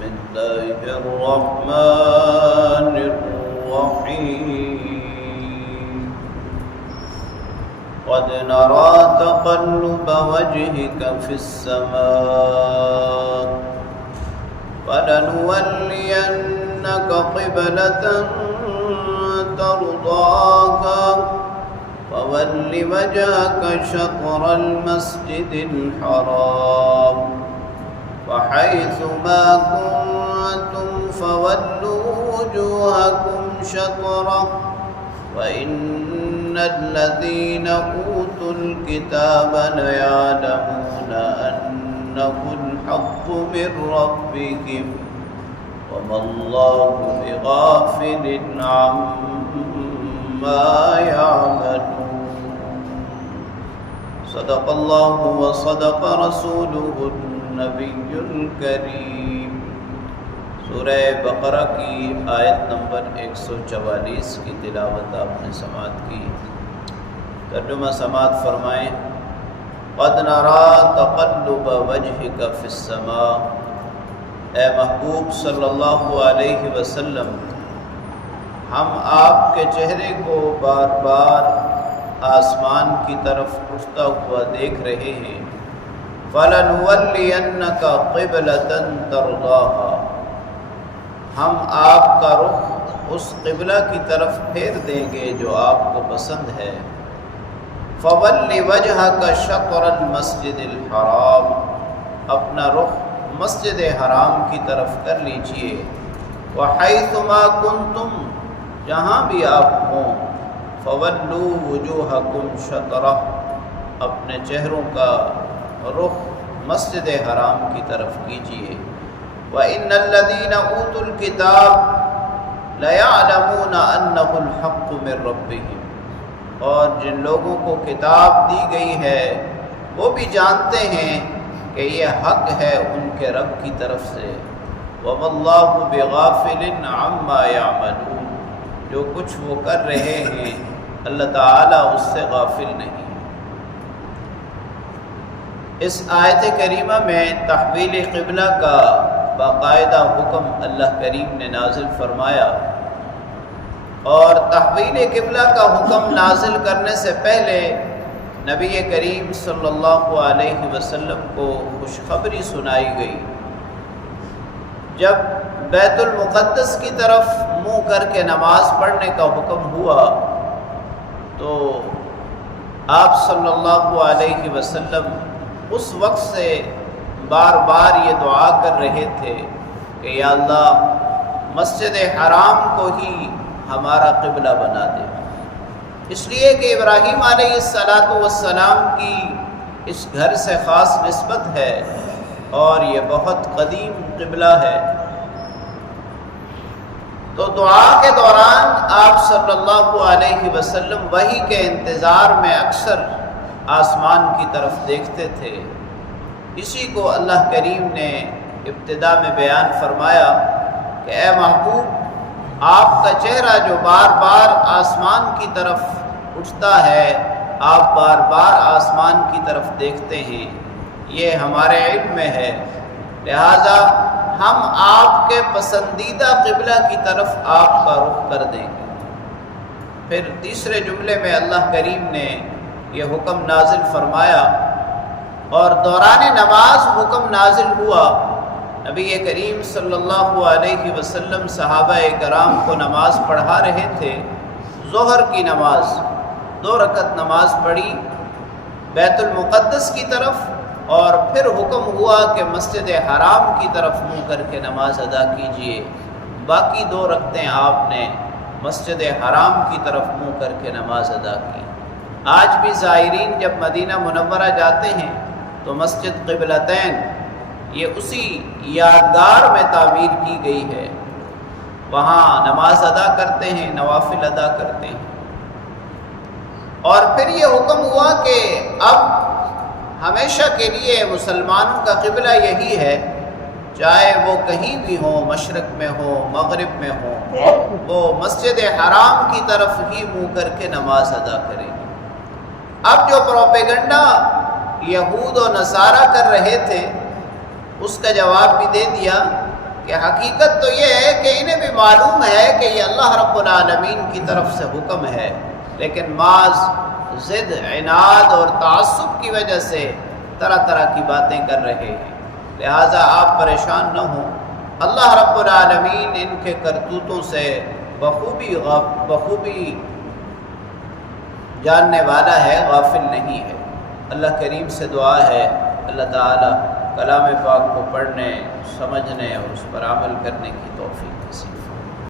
الله الرحمن الرحيم قد نرى تقلب وجهك في السماء فلنولينك قبلة ترضاها فول وجهك شطر المسجد الحرام وحيث ما كنتم فولوا وجوهكم شطره وإن الذين أوتوا الكتاب ليعلمون أنه الحق من ربهم وما الله بغافل عما يعملون صدق الله وصدق رسوله النبی الکریم۔ سورہ بقرہ کی آیت نمبر 144 کی تلاوت آپ نے سماعت کی۔ ترجمہ سماعت فرمائیں۔ قد نرى تقلب وجهك في السماء، اے محبوب صلی اللہ علیہ وسلم، ہم آپ کے چہرے کو بار بار آسمان کی طرف اٹھتا ہوا دیکھ رہے ہیں۔ فَلَنُوَلِّيَنَّكَ قِبْلَةً تَرْضَاهَا، ہم آپ کا رخ اس قبلہ کی طرف پھیر دیں گے جو آپ کو پسند ہے۔ فَوَلِّ وَجْهَكَ شَطْرَ الْمَسْجِدِ الْحَرَامِ، اپنا رخ مسجد حرام کی طرف کر لیجئے۔ وَحَيْثُ مَا كُنْتُمْ، جہاں بھی آپ ہوں، فَوَلُّوا وُجُوهَكُمْ شَطْرَهُ، اپنے چہروں کا رخ مسجد حرام کی طرف کیجئے۔ وَإِنَّ الَّذِينَ أُوتُوا الْكِتَابَ لَيَعْلَمُونَ أَنَّهُ الْحَقُّ مِنْ رَبِّهِمْ، اور جن لوگوں کو کتاب دی گئی ہے وہ بھی جانتے ہیں کہ یہ حق ہے ان کے رب کی طرف سے۔ وَمَا اللَّهُ بِغَافِلٍ عَمَّا يَعْمَلُونَ، جو کچھ وہ کر رہے ہیں اللہ تعالیٰ اس سے غافل نہیں۔ اس آیت کریمہ میں تحویل قبلہ کا باقاعدہ حکم اللہ کریم نے نازل فرمایا، اور تحویل قبلہ کا حکم نازل کرنے سے پہلے نبی کریم صلی اللہ علیہ وسلم کو خوشخبری سنائی گئی۔ جب بیت المقدس کی طرف منہ کر کے نماز پڑھنے کا حکم ہوا تو آپ صلی اللہ علیہ وسلم اس وقت سے بار بار یہ دعا کر رہے تھے کہ یا اللہ مسجد حرام کو ہی ہمارا قبلہ بنا دے، اس لیے کہ ابراہیم علیہ السلام کی اس گھر سے خاص نسبت ہے اور یہ بہت قدیم قبلہ ہے۔ تو دعا کے دوران آپ صلی اللہ علیہ وسلم وحی کے انتظار میں اکثر آسمان کی طرف دیکھتے تھے۔ اسی کو اللہ کریم نے ابتدا میں بیان فرمایا کہ اے محبوب، آپ کا چہرہ جو بار بار آسمان کی طرف اٹھتا ہے، آپ بار بار آسمان کی طرف دیکھتے ہیں، یہ ہمارے علم میں ہے، لہٰذا ہم آپ کے پسندیدہ قبلہ کی طرف آپ کا رخ کر دیں گے۔ پھر تیسرے جملے میں اللہ کریم نے یہ حکم نازل فرمایا، اور دوران نماز حکم نازل ہوا۔ نبی کریم صلی اللہ علیہ وسلم صحابہ کرام کو نماز پڑھا رہے تھے، ظہر کی نماز، 2 رکعت نماز پڑھی بیت المقدس کی طرف، اور پھر حکم ہوا کہ مسجد حرام کی طرف منہ کر کے نماز ادا کیجئے۔ باقی 2 رکعتیں آپ نے مسجد حرام کی طرف منہ کر کے نماز ادا کی۔ آج بھی زائرین جب مدینہ منورہ جاتے ہیں تو مسجد قبلتین یہ اسی یادگار میں تعمیر کی گئی ہے، وہاں نماز ادا کرتے ہیں، نوافل ادا کرتے ہیں۔ اور پھر یہ حکم ہوا کہ اب ہمیشہ کے لیے مسلمانوں کا قبلہ یہی ہے، چاہے وہ کہیں بھی ہوں، مشرق میں ہوں، مغرب میں ہوں، وہ مسجد حرام کی طرف ہی منہ کر کے نماز ادا کریں گے۔ اب جو پروپیگنڈا یہود و نصارہ کر رہے تھے اس کا جواب بھی دے دیا کہ حقیقت تو یہ ہے کہ انہیں بھی معلوم ہے کہ یہ اللہ رب العالمین کی طرف سے حکم ہے، لیکن بعض ضد، عناد اور تعصب کی وجہ سے طرح طرح کی باتیں کر رہے ہیں۔ لہٰذا آپ پریشان نہ ہوں، اللہ رب العالمین ان کے کرتوتوں سے بخوبی جاننے والا ہے، غافل نہیں ہے۔ اللہ کریم سے دعا ہے اللہ تعالی کلام پاک کو پڑھنے، سمجھنے اور اس پر عمل کرنے کی توفیق نصیب فرمائے۔